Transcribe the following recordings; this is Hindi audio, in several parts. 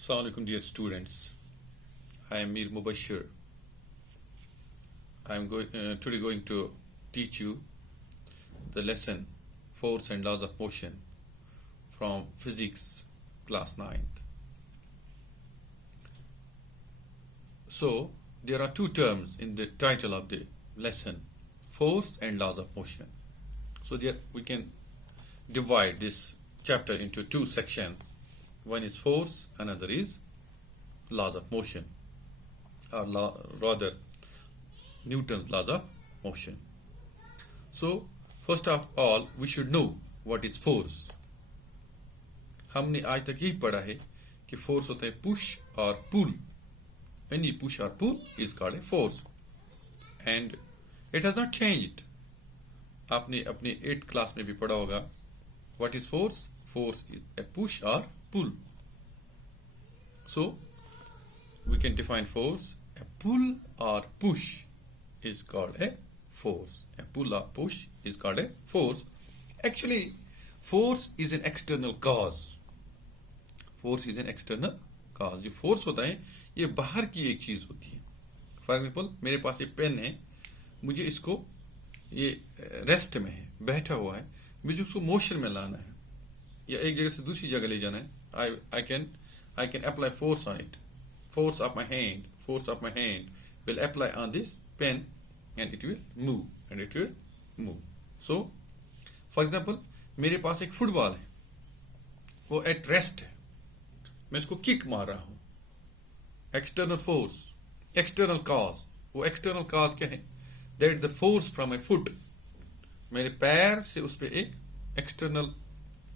Assalamu alaikum, dear students. I am Mir Mubashir. I am today going to teach you the lesson Force and Laws of Motion from Physics class 9th. So, there are two terms in the title of the lesson, Force and Laws of Motion. So, there we can divide this chapter into two sections. One is force, another is laws of motion, or rather Newton's laws of motion. So, first of all, we should know what is force. हमने आज तक यही पढ़ा है कि फोर्स होता है पुश और पुल. Any push or pull is called a force, and it has not changed. आपने अपने 8th क्लास में भी पढ़ा होगा. What is force? Force is a push or pull. So, we can define force. A pull or push is called a force. A pull or push is called a force. Actually, force is an external cause. Force is an external cause. जो force होता है ये बाहर की एक चीज होती है. फॉर एग्जाम्पल, मेरे पास एक पेन है, मुझे इसको ये रेस्ट में है, बैठा हुआ है, मुझे उसको मोशन में लाना है या एक जगह से दूसरी जगह ले जाना है. I can apply force on it. Force of my hand will apply on this pen and it will move. So, for example, मेरे पास एक फुटबॉल है, वो एट रेस्ट है, मैं इसको किक मार रहा हूं. External force, external cause. वो एक्सटर्नल कॉज क्या है? That is the force from my foot. मेरे पैर से उस पर एक एक्सटर्नल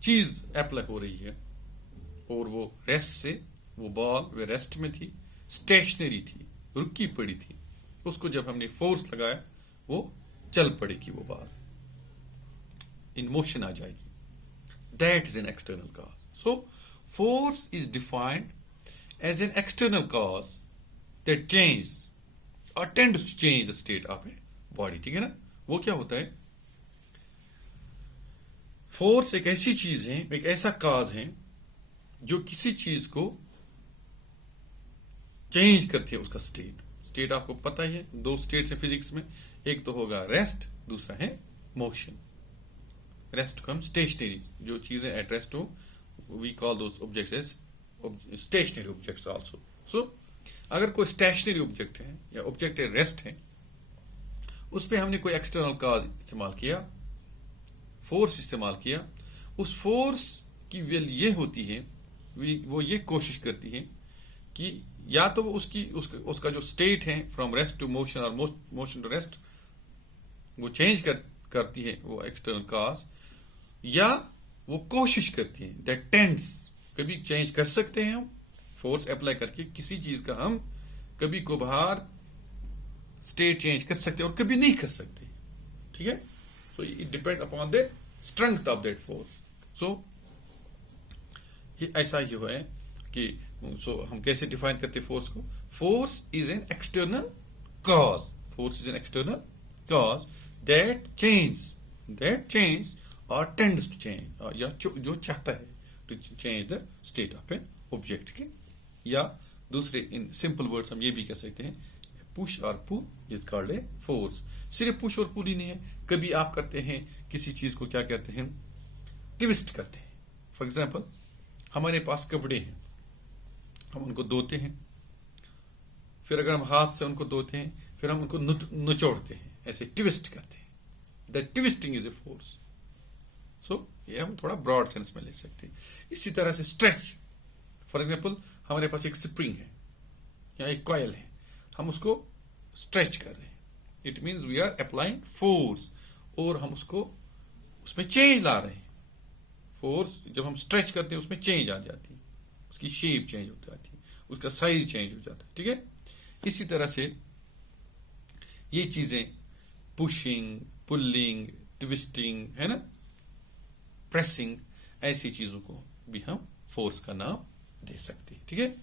चीज अप्लाई हो रही है, और वो रेस्ट से, वो बॉल वे रेस्ट में थी, स्टेशनरी थी, रुकी पड़ी थी. उसको जब हमने फोर्स लगाया, वो चल पड़ेगी, वो बॉल इन मोशन आ जाएगी. That is an external cause. So force is defined as an external cause that change और tend to change the state of a body. ठीक है ना? वो क्या होता है? फोर्स एक ऐसी चीज है, एक ऐसा कॉज है जो किसी चीज को चेंज करती है उसका स्टेट आपको पता ही है. दो स्टेट्स है फिजिक्स में, एक तो होगा रेस्ट, दूसरा है मोशन. रेस्ट को हम स्टेशनरी, जो चीजें एट रेस्ट हो, we call those objects as stationary objects also. So अगर कोई स्टेशनरी ऑब्जेक्ट है या ऑब्जेक्ट रेस्ट है, उस पर हमने कोई एक्सटर्नल कॉज इस्तेमाल किया, फोर्स इस्तेमाल किया, उस फोर्स की वैल्यू ये होती है, वो ये कोशिश करती है कि या तो वो उसका जो स्टेट है फ्रॉम रेस्ट टू मोशन और मोशन टू रेस्ट, वो चेंज करती है वो एक्सटर्नल कॉज, या वो कोशिश करती है दैट टेंड्स. कभी चेंज कर सकते हैं हम फोर्स अप्लाई करके, किसी चीज का हम कभी को बाहर स्टेट चेंज कर सकते हैं और कभी नहीं कर सकते. ठीक है? So it depend upon the strength of that force. So ये ऐसा ही है कि हम कैसे डिफाइन करते हैं फोर्स को? Force is an external cause. Force is an external cause that change और टेंड्स टू चेंज, या जो चाहता है to change the state of an object के. या दूसरे इन सिंपल वर्ड्स हम ये भी कह सकते हैं, पुश और pull is called a force. सिर्फ पुश और पुल ही नहीं है, कभी आप करते हैं किसी चीज को, क्या कहते हैं, ट्विस्ट करते हैं. फॉर एग्जाम्पल, हमारे पास कपड़े हैं, हम उनको धोते हैं, फिर अगर हम हाथ से उनको धोते हैं, फिर हम उनको निचोड़ते हैं, ऐसे ट्विस्ट करते हैं. That twisting is a force. So ये हम थोड़ा ब्रॉड सेंस में ले सकते हैं. इसी तरह से स्ट्रेच. फॉर एग्जाम्पल, हमारे पास एक स्प्रिंग है या एक कॉइल है, हम उसको स्ट्रेच कर रहे हैं. It means we are applying force, और हम उसको उसमें चेंज ला रहे हैं. फोर्स जब हम स्ट्रेच करते हैं, उसमें चेंज आ जाती है, उसकी शेप चेंज हो जाती है, उसका साइज चेंज हो जाता है. ठीक है? इसी तरह से ये चीजें पुशिंग, पुल्लिंग, ट्विस्टिंग, है ना, प्रेसिंग, ऐसी चीजों को भी हम फोर्स का नाम दे सकते हैं. ठीक है?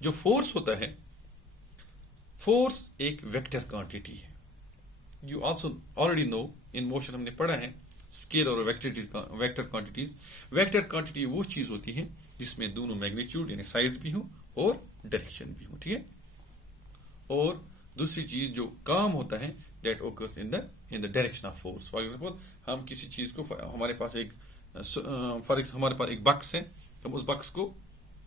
जो फोर्स होता है, फोर्स एक वेक्टर क्वांटिटी है. You also already know, in motion हमने पढ़ा है स्केलर और वेक्टर क्वांटिटीज. वेक्टर क्वांटिटी वो चीज होती है जिसमें दोनों मैग्नीट्यूड यानी साइज भी हो और डायरेक्शन भी हो, ठीक है। और दूसरी चीज जो काम होता है that occurs in the direction of force. For example हम किसी चीज को, हमारे पास एक हमारे पास एक बक्स है, हम उस बक्स को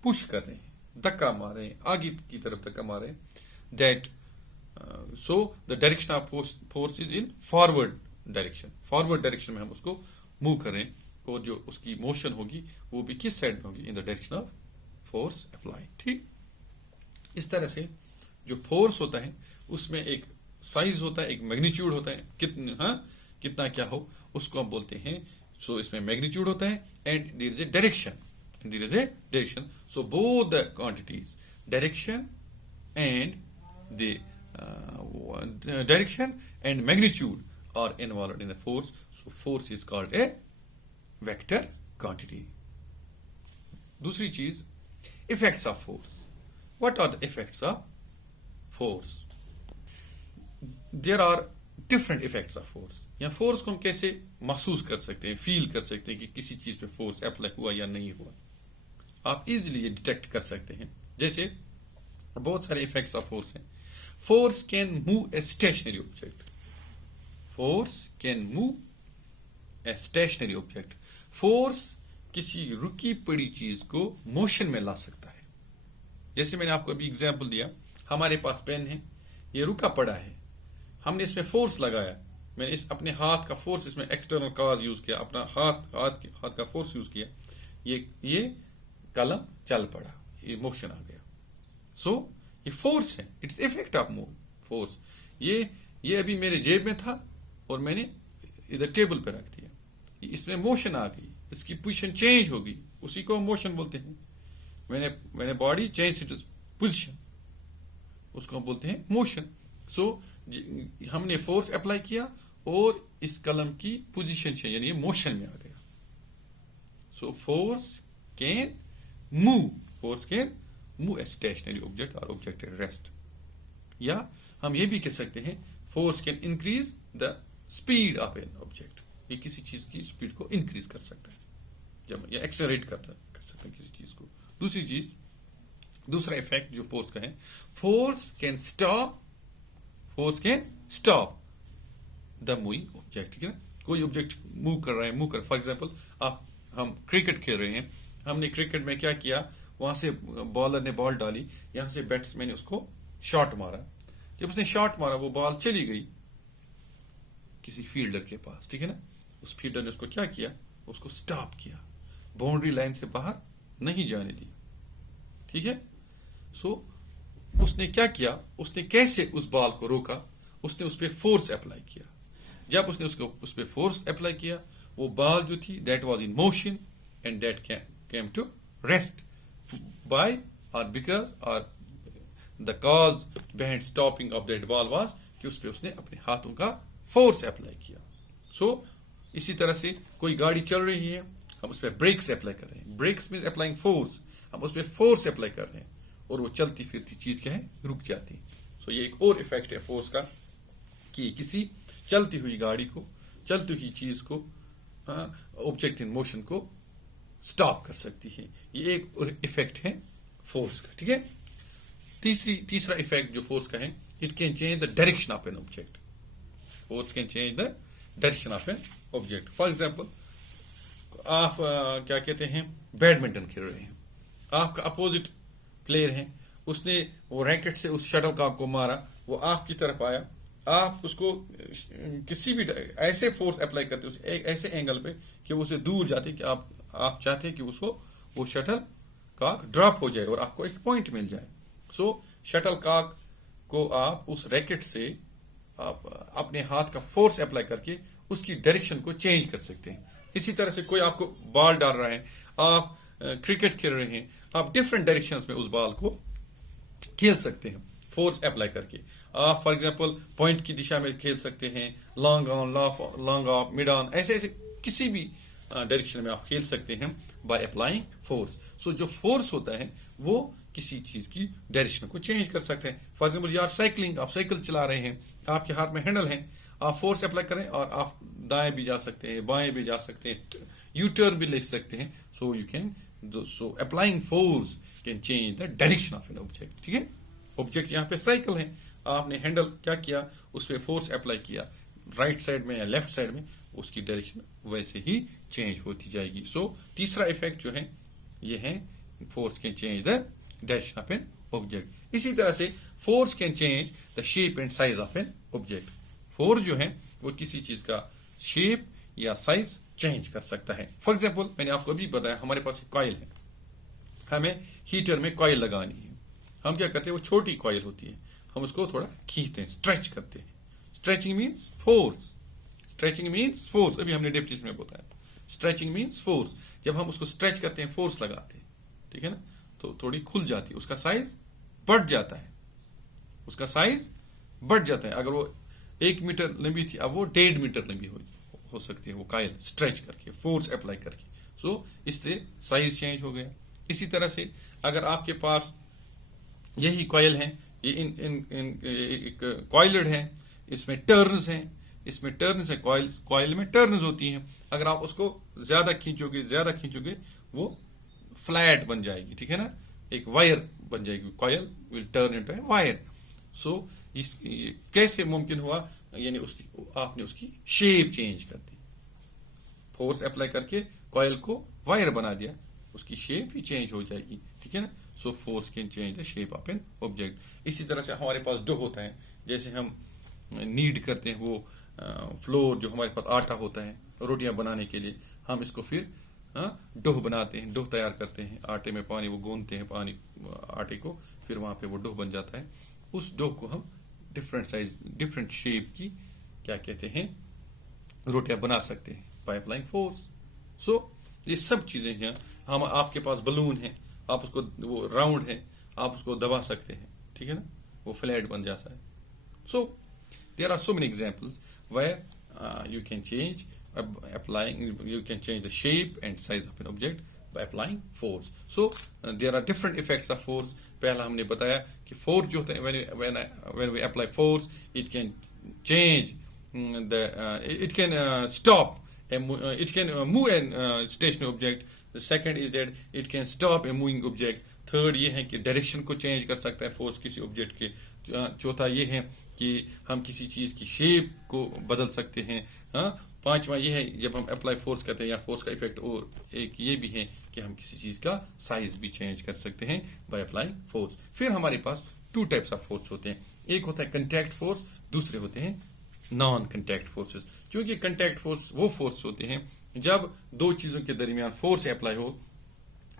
पुश कर रहे हैं, धक्का मार रहे हैं, आगे की तरफ धक्का मार रहे हैं, that so the direction of force is in forward direction. Forward direction में हम उसको मूव कर रहे हैं और जो उसकी मोशन होगी वो भी किस साइड में होगी, in the direction of force apply, ठीक। इस तरह से जो फोर्स होता है उसमें एक साइज होता है, एक मैग्नीट्यूड होता है, कितना क्या हो उसको हम बोलते हैं। सो इसमें मैग्नीट्यूड होता है and there is a direction, so both the quantities direction and magnitude are involved in the force, so force is called a vector quantity. दूसरी चीज, effects of force. What are the effects of force? There are different effects of force. या फोर्स को हम कैसे महसूस कर सकते हैं, फील कर सकते हैं कि किसी चीज पे फोर्स अप्लाई हुआ या नहीं हुआ, आप इजिली डिटेक्ट कर सकते हैं। जैसे बहुत सारे इफेक्ट्स ऑफ फोर्स हैं। Force can move a stationary object, force can move a stationary object. Force किसी रुकी पड़ी चीज को मोशन में ला सकता है। जैसे मैंने आपको अभी एग्जांपल दिया, हमारे पास पेन है, ये रुका पड़ा है, हमने इसमें फोर्स लगाया, मैंने इस अपने हाथ का फोर्स, इसमें एक्सटर्नल काज यूज किया, अपना हाथ का फोर्स यूज किया, ये कलम चल पड़ा, ये मोशन आ गया। सो ये फोर्स है, its effect of move force. ये अभी मेरे जेब में था और मैंने इधर टेबल पे रख दिया, इसमें मोशन आ गई, इसकी पोजीशन चेंज होगी, उसी को मोशन बोलते हैं। मैंने बॉडी चेंज पोजीशन, उसको हम बोलते हैं मोशन। सो हमने फोर्स अप्लाई किया और इस कलम की पोजीशन चेंज, यानी ये मोशन में आ गया। So force can move a stationary object और ऑब्जेक्ट एट रेस्ट। या हम ये भी कह सकते हैं force can increase the speed of an object, ये किसी चीज की स्पीड को इंक्रीज कर सकता है जब, या एक्सेलरेट कर सकता है किसी चीज को। दूसरा इफेक्ट जो फोर्स का है, force can stop the moving object, ठीक है ना। कोई ऑब्जेक्ट मूव कर रहा है, फॉर एग्जांपल हम क्रिकेट खेल रहे हैं, हमने क्रिकेट में क्या किया, वहां से बॉलर ने बॉल डाली, यहां से बैट्समैन ने उसको शॉट मारा, जब उसने शॉट मारा वो बॉल चली गई किसी फील्डर के पास, ठीक है ना। उस फील्डर ने उसको क्या किया, उसको स्टॉप किया, बाउंड्री लाइन से बाहर नहीं जाने दिया, ठीक है। सो उसने क्या किया, उसने कैसे उस बॉल को रोका, उसने उस पर फोर्स अप्लाई किया। जब उसने उस पर फोर्स अप्लाई किया, वो बॉल जो थी that was in motion and that came to rest by और बिकॉज और the cause behind stopping of that ball was कि उस पर उसने अपने हाथों का फोर्स अप्लाई किया। सो इसी तरह से कोई गाड़ी चल रही है, हम उस पर ब्रेक्स अप्लाई कर रहे हैं, ब्रेक्स मीन अप्लाइंग फोर्स, हम उस पर फोर्स अप्लाई कर रहे हैं और वो चलती फिरती चीज क्या है, रुक जाती है। सो ये एक और इफेक्ट है फोर्स का कि किसी चलती हुई गाड़ी को, चलती हुई चीज को, ऑब्जेक्ट इन मोशन को स्टॉप कर सकती है। ये एक और इफेक्ट है फोर्स का, ठीक है। तीसरा इफेक्ट जो फोर्स का है, it can change the direction of an object. Force can change the direction of an object. For example आप क्या कहते हैं, बैडमिंटन खेल रहे हैं, आपका अपोजिट प्लेयर है, उसने वो रैकेट से उस शटल कॉक को मारा, वो आपकी तरफ आया, आप उसको किसी भी ऐसे फोर्स अप्लाई करते हो एक ऐसे एंगल पे कि वो उसे दूर जाते कि आप चाहते हैं कि उसको वो शटल कॉक ड्रॉप हो जाए और आपको एक पॉइंट मिल जाए। सो शटल कॉक को आप उस रैकेट से आप अपने हाथ का फोर्स अप्लाई करके उसकी डायरेक्शन को चेंज कर सकते हैं। इसी तरह से कोई आपको बॉल डाल रहा है, आप क्रिकेट खेल रहे हैं, आप डिफरेंट डायरेक्शंस में उस बॉल को खेल सकते हैं फोर्स अप्लाई करके। आप फॉर एग्जांपल पॉइंट की दिशा में खेल सकते हैं, long on, long off, mid on, ऐसे ऐसे किसी भी डायरेक्शन में आप खेल सकते हैं बाय अप्लाइंग फोर्स। सो जो फोर्स होता है वो किसी चीज की डायरेक्शन को चेंज कर सकते हैं। फॉर एग्जाम्पल यार साइकिलिंग, आप साइकिल चला रहे हैं, आपके हाथ में हैंडल है, आप फोर्स अप्लाई करें और आप दाएं भी जा सकते हैं, बाएं भी जा सकते हैं, यू टर्न भी ले सकते हैं। So you can so applying force can change the direction of an object. ठीक है, ऑब्जेक्ट यहाँ पे साइकिल है, आपने हैंडल क्या किया, उस पर फोर्स अप्लाई किया, राइट साइड में या लेफ्ट साइड में, उसकी डायरेक्शन वैसे ही चेंज होती जाएगी। सो तीसरा इफेक्ट जो है ये है force can change the direction of an object. इसी तरह से force can change the shape and size of an object. Force जो है वो किसी चीज का शेप या साइज चेंज कर सकता है। फॉर एग्जाम्पल मैंने आपको अभी बताया हमारे पास एक कॉइल है, हमें हीटर में कॉइल लगानी है, हम क्या करते हैं, वो छोटी कॉइल होती है, हम उसको थोड़ा खींचते हैं, स्ट्रेच करते हैं। Stretching means force, stretching means force, अभी हमने डेफिनेशन में बताया। स्ट्रेचिंग मीन्स फोर्स, जब हम उसको स्ट्रेच करते हैं, फोर्स लगाते हैं, ठीक है ना, तो थोड़ी खुल जाती है, उसका साइज बढ़ जाता है, उसका साइज बढ़ जाता है। अगर वो 1 मीटर लंबी थी, अब वो 1.5 मीटर लंबी हो सकती है, वो कॉइल स्ट्रेच करके, फोर्स अप्लाई करके। सो इससे साइज चेंज हो गया। इसी तरह से अगर आपके पास यही कॉइल है, ये एक कॉइलड है, इसमें टर्न्स हैं, इसमें टर्न्स है, कॉइल में टर्न्स होती हैं। अगर आप उसको ज्यादा खींचोगे वो फ्लैट बन जाएगी, ठीक है ना, एक वायर बन जाएगी, coil will turn into a wire. So कैसे मुमकिन हुआ, यानी आपने उसकी शेप चेंज कर दी, फोर्स अप्लाई करके कॉइल को वायर बना दिया, उसकी शेप ही चेंज हो जाएगी, ठीक है ना। So force can change the shape of an object. इसी तरह से हमारे पास डो होता है, जैसे हम नीड करते हैं, वो फ्लोर जो हमारे पास आटा होता है रोटियां बनाने के लिए, हम इसको फिर डो बनाते हैं, डो तैयार करते हैं, आटे में पानी वो गूंदते हैं, पानी आटे को, फिर वहां पे वो डो बन जाता है। उस डो को हम डिफरेंट साइज डिफरेंट शेप की क्या कहते हैं रोटियां बना सकते हैं बाय अप्लाइंग फोर्स। सो ये सब चीजें हैं। हम आपके पास बलून है, आप उसको, वो राउंड है, आप उसको दबा सकते हैं, ठीक है ना, वो फ्लैट बन जाता है। So there are so many examples where you can change you can change the shape and size of an object by applying force. So there are different effects of force. पहला हमने बताया कि फोर्स जो होता है, when we apply force, it can change it can stop it can move a stationary object. The second is that it can stop a moving object. Third ये है कि डायरेक्शन को चेंज कर सकता है फोर्स किसी ऑब्जेक्ट के। चौथा ये है कि हम किसी चीज की शेप को बदल सकते हैं। पांचवा ये है जब हम अप्लाई फोर्स करते हैं या फोर्स का इफेक्ट, और एक ये भी है कि हम किसी चीज का साइज भी चेंज कर सकते हैं बाय अप्लाइंग फोर्स। फिर हमारे पास 2 टाइप्स ऑफ फोर्स होते हैं, एक होता है कंटैक्ट फोर्स, दूसरे होते हैं नॉन कंटैक्ट फोर्सेस। क्योंकि कंटैक्ट फोर्स वो फोर्स होते हैं जब 2 चीजों के दरमियान फोर्स अप्लाई हो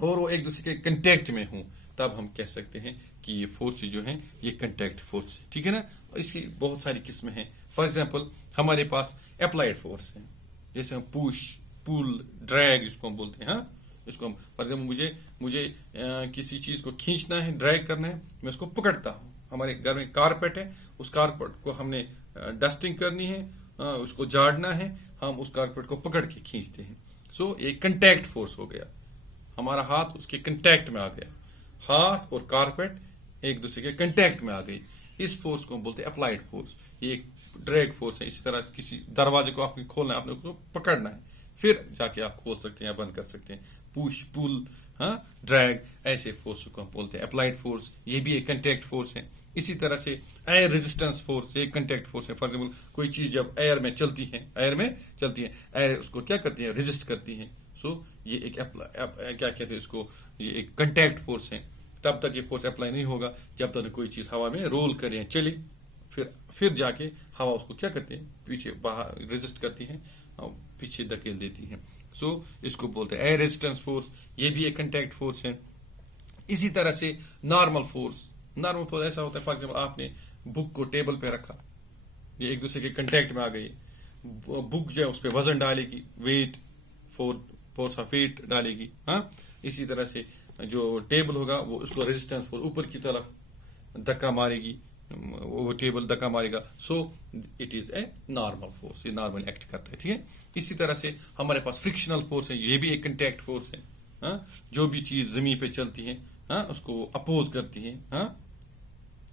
और वो एक दूसरे के कंटैक्ट में हो, तब हम कह सकते हैं कि ये फोर्स जो है ये कंटैक्ट फोर्स है, ठीक है ना। इसकी बहुत सारी किस्में हैं। फॉर एग्जांपल हमारे पास अप्लाइड फोर्स है, जैसे हम पुश, पुल, ड्रैग इसको हम बोलते हैं। इसको हम, फॉर एग्जाम्पल मुझे किसी चीज को खींचना है, ड्रैग करना है, मैं उसको पकड़ता हूँ। हमारे घर में कारपेट है, उस कारपेट को हमने डस्टिंग करनी है, उसको झाड़ना है, हम उस कारपेट को पकड़ के खींचते हैं। सो ये कंटैक्ट फोर्स हो गया, हमारा हाथ उसके कंटैक्ट में आ गया, हाथ और कारपेट एक दूसरे के कंटैक्ट में आ गई। इस फोर्स को हम बोलते हैं अप्लाइड फोर्स। ये एक ड्रैग फोर्स है। इसी तरह किसी दरवाजे को आपको खोलना है, आपने उसको पकड़ना है, फिर जाके आप खोल सकते हैं या बंद कर सकते हैं। पुश, पुल, ड्रैग, ऐसे फोर्स को हम बोलते हैं अप्लाइड फोर्स। ये भी एक कंटैक्ट फोर्स है। इसी तरह से एयर रेजिस्टेंस फोर्स एक कंटैक्ट फोर्स है। फॉर एग्जाम्पल कोई चीज जब एयर में चलती है, एयर उसको क्या करती है, रेजिस्ट करती है। सो ये एक क्या कहते हैं इसको, ये एक कंटैक्ट फोर्स है। तब तक ये फोर्स अप्लाई नहीं होगा जब तक कोई चीज हवा में रोल करे, चले, फिर जाके हवा उसको क्या करते हैं, पीछे बाहर रेजिस्ट करती है, पीछे धकेल देती है। सो इसको बोलते हैं एयर रेजिस्टेंस फोर्स। ये भी एक कंटैक्ट फोर्स है। इसी तरह से नॉर्मल फोर्स ऐसा होता है, फॉर एग्जाम्पल आपने बुक को टेबल पे रखा, ये एक दूसरे के कंटैक्ट में आ गई, बुक जो है उस पर वजन डालेगी, वेट फोर्स ऑफ वेट डालेगी। इसी तरह से जो टेबल होगा वो उसको रेजिस्टेंस फोर्स ऊपर की तरफ धक्का मारेगी, वो टेबल धक्का मारेगा। So it is a normal force, ये नॉर्मल एक्ट करता है, ठीक है। इसी तरह से हमारे पास फ्रिक्शनल फोर्स है, ये भी एक कंटैक्ट फोर्स है। जो भी चीज जमीन पे चलती है उसको अपोज करती है,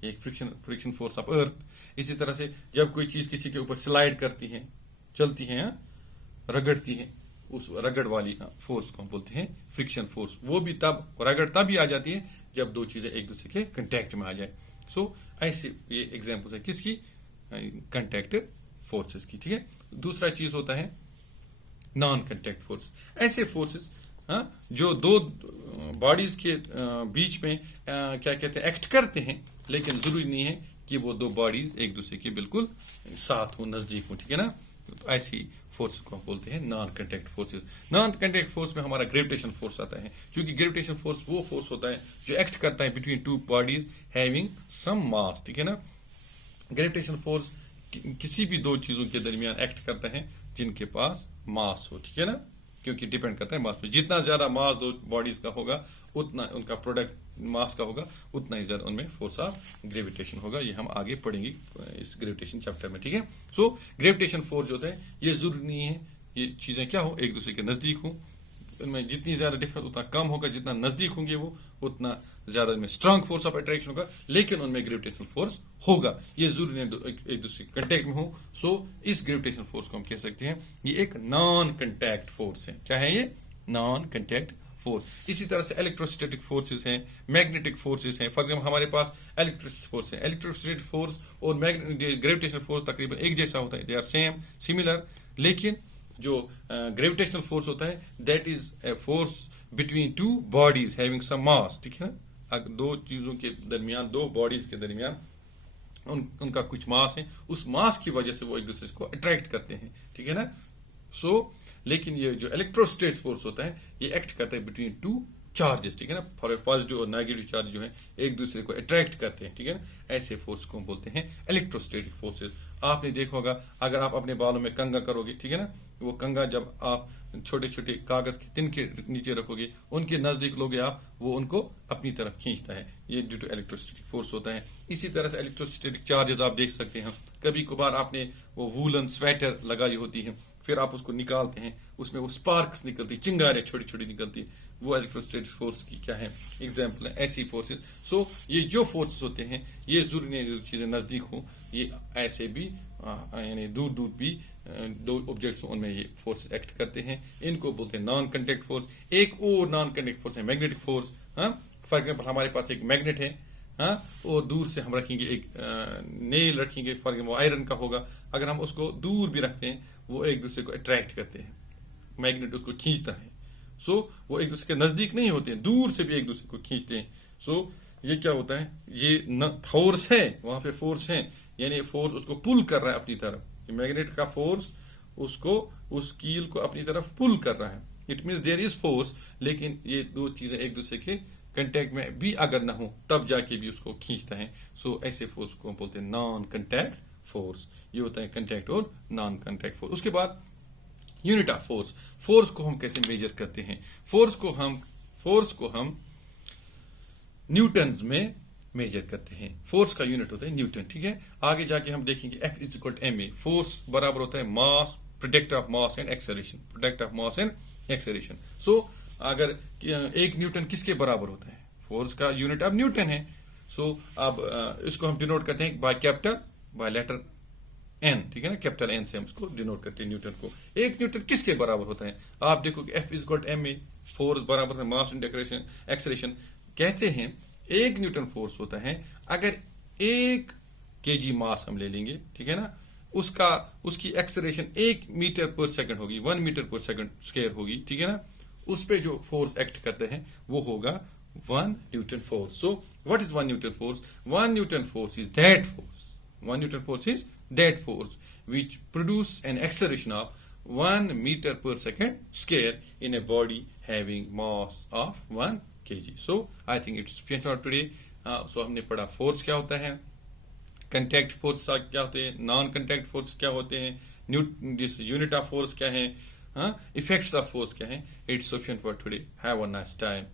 एक फ्रिक्शन फोर्स ऑफ अर्थ। इसी तरह से जब कोई चीज किसी के ऊपर स्लाइड करती है, चलती है, रगड़ती है, उस रगड़ वाली फोर्स को हम बोलते हैं फ्रिक्शन फोर्स। वो भी तब रगड़ तब ही आ जाती है जब दो चीजें एक दूसरे के कंटेक्ट में आ जाए। सो ऐसे ये एग्जांपल्स है किसकी, कंटेक्ट फोर्सेस की, ठीक है। दूसरा चीज होता है नॉन कंटेक्ट फोर्स। ऐसे फोर्सेस जो दो बॉडीज के बीच में क्या कहते हैं एक्ट करते हैं, लेकिन जरूरी नहीं है कि वो दो बॉडीज एक दूसरे के बिल्कुल साथ हो, नजदीक हो, ठीक है ना। तो ऐसी फोर्स को हम बोलते हैं non contact forces. Non contact force में हमारा ग्रेविटेशन फोर्स आता है, क्योंकि ग्रेविटेशन फोर्स वो फोर्स होता है जो एक्ट करता है between two bodies having some mass, ठीक है ना। ग्रेविटेशन फोर्स किसी भी दो चीजों के दरमियान एक्ट करता है जिनके पास मास हो, ठीक है ना, क्योंकि डिपेंड करता है मास पे। जितना ज्यादा मास दो बॉडीज का होगा उतना उनका प्रोडक्ट मास का होगा, उतना ही ज्यादा उनमें फोर्स ऑफ ग्रेविटेशन होगा। ये हम आगे पढ़ेंगे इस ग्रेविटेशन चैप्टर में, ठीक है। सो ग्रेविटेशन फोर्स जो होता है ये जरूरी नहीं है ये चीजें क्या हो, एक दूसरे के नजदीक हो। उनमें जितनी ज्यादा डिफरेंस उतना कम होगा, जितना नजदीक होंगे वो उतना ज्यादा में स्ट्रांग फोर्स ऑफ अट्रैक्शन होगा, लेकिन उनमें ग्रेविटेशनल फोर्स होगा। ये जरूरी नहीं एक दूसरे के कंटेक्ट में हो। सो इस ग्रेविटेशनल फोर्स को हम कह सकते हैं ये एक नॉन कंटैक्ट फोर्स है। क्या है ये, नॉन कंटैक्ट फोर्स। इसी तरह से इलेक्ट्रोस्टैटिक फोर्सेस हैं, मैग्नेटिक फोर्सेस हैं। फॉर एग्जाम्पल हमारे पास इलेक्ट्रिक फोर्स है, इलेक्ट्रोस्टैटिक फोर्स और ग्रेविटेशनल फोर्स तकरीबन एक जैसा होता है, दे आर सेम सिमिलर। लेकिन जो ग्रेविटेशनल फोर्स होता है that is a force between two bodies having some mass, ठीक है ना। अगर दो चीजों के दरमियान, दो बॉडीज के दरमियान उनका कुछ मास है, उस मास की वजह से वो एक दूसरे को अट्रैक्ट करते हैं, ठीक है ना। सो लेकिन ये जो इलेक्ट्रोस्टैटिक फोर्स होता है ये एक्ट करता है बिटवीन टू चार्जेस, ठीक है ना। फॉर पॉजिटिव और नेगेटिव चार्ज जो है एक दूसरे को अट्रैक्ट करते हैं, ठीक है ना। ऐसे फोर्स को हम बोलते हैं इलेक्ट्रोस्टैटिक फोर्सेस। आपने देखा होगा अगर आप अपने बालों में कंघा करोगे, ठीक है ना, वो कंघा जब आप छोटे छोटे कागज के तिन के नीचे रखोगे, उनके नजदीक लोगे आप, वो उनको अपनी तरफ खींचता है। ये ड्यू टू इलेक्ट्रोस्टैटिक फोर्स होता है। इसी तरह से इलेक्ट्रोस्टैटिक चार्जेस आप देख सकते हैं। कभी कभार आपने वो वूलन स्वेटर लगाई होती है, फिर आप उसको निकालते हैं, उसमें वो स्पार्क्स निकलती, चिंगारियां छोटी छोटी निकलती, वो इलेक्ट्रोस्टैटिक फोर्स की क्या है, एग्जाम्पल है। ऐसी फोर्सेस। सो ये जो फोर्सेस होते हैं ये जरूरी नहीं जो चीजें नजदीक हो, ये ऐसे भी यानी दूर दूर भी दो ऑब्जेक्ट्स उनमें ये फोर्सेस एक्ट करते हैं। इनको बोलते हैं नॉन कंटैक्ट फोर्स। एक और नॉन कंटैक्ट फोर्स है मैग्नेटिक फोर्स। फॉर एग्जाम्पल हमारे पास एक मैग्नेट है, और दूर से हम रखेंगे एक नेल रखेंगे, फॉर एग्जाम्पल आयरन का होगा, अगर हम उसको दूर भी रखते हैं वो एक दूसरे को अट्रैक्ट करते हैं, मैग्नेट उसको खींचता है। सो वो एक दूसरे के नजदीक नहीं होते हैं, दूर से भी एक दूसरे को खींचते हैं। सो ये क्या होता है, ये न फोर्स है, वहां पे फोर्स है, यानी फोर्स उसको पुल कर रहा है अपनी तरफ। मैग्नेट का फोर्स उसको उस कील को अपनी तरफ पुल कर रहा है। It means there is force, लेकिन ये दो चीजें एक दूसरे के कंटेक्ट में भी अगर ना हो तब जाके भी उसको खींचता है। सो ऐसे फोर्स को हम बोलते हैं नॉन कंटैक्ट फोर्स। ये होता है कंटैक्ट और नॉन कंटैक्ट फोर्स। उसके बाद यूनिट ऑफ फोर्स। फोर्स को हम कैसे मेजर करते हैं, फोर्स को हम न्यूटन्स में मेजर करते हैं। फोर्स का यूनिट होता है न्यूटन, ठीक है। आगे जाके हम देखेंगे F is equal to ma। Force बराबर होता है mass product of mass and acceleration, product of mass and acceleration. So अगर एक न्यूटन किसके बराबर होता है, फोर्स का यूनिट अब न्यूटन है। सो अब इसको हम डिनोट करते हैं by capital, by letter N, ठीक है ना। कैपिटल एन से हम इसको डिनोट करते हैं न्यूटन को। एक न्यूटन किसके बराबर होता है, आप देखो कि F is equal to ma, force बराबर है मास एंड एक्सेलरेशन। कहते हैं एक न्यूटन फोर्स होता है अगर 1 kg मास हम ले लेंगे, ठीक है ना, उसकी एक्सेलरेशन 1 मीटर पर सेकंड होगी, 1 मीटर पर सेकंड स्क्वायर होगी, ठीक है ना। उस पे जो फोर्स एक्ट करते हैं वो होगा 1 Newton force. So what is 1 Newton force? 1 Newton force is that force, 1 Newton force is that force which produce an acceleration of 1 meter per second square in a body having mass of 1 kg. So I think it's sufficient for today. So हमने पढ़ा फोर्स क्या होता है, कंटैक्ट फोर्स क्या होते हैं, नॉन कंटैक्ट फोर्स क्या होते हैं, यूनिट ऑफ फोर्स क्या है, इफेक्ट्स ऑफ फोर्स क्या है. It's sufficient for today. Have a nice time.